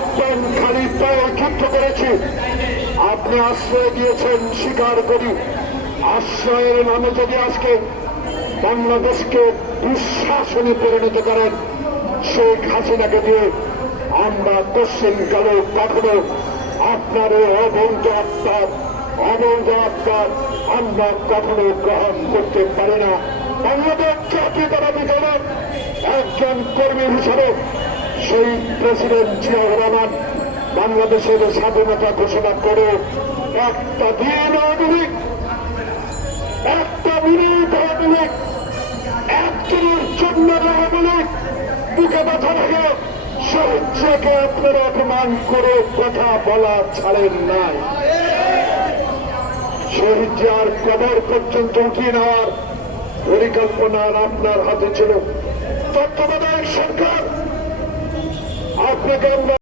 আহ্বান খালি পায়ে যুদ্ধ করেছি। আপনি আশ্রয় দিয়েছেন, স্বীকার করি। আশ্রয়ের নামে যদি আজকে বাংলাদেশকে দুঃশাসনে পরিণত করেন, শেখ হাসিনাকে দিয়ে আমরা পশ্চিম কালে কখনো আপনার অবৈধ আত্মার আমরা কখনো গ্রহণ করতে পারি না। বাংলাদেশ জাতীয়তাবাদী দলের একজন কর্মী হিসাবে সেই প্রেসিডেন্ট জিয়াউর রহমান বাংলাদেশের স্বাধীনতা ঘোষণা করে একটা দিন আধুনিক একটা মিনিট আধুনিক একদিনের জন্য আধুনিক বুকে ব্যথা রেখে শহীদ জিয়াকে আপনারা অপমান করে কথা বলা ছাড়েন নাই। শহীদ জিয়ার কবর পর্যন্ত উঠিয়ে নেওয়ার পরিকল্পনা আপনার হাতে ছিল। তত্ত্বাবধায়ক সরকার আপনাকে আমরা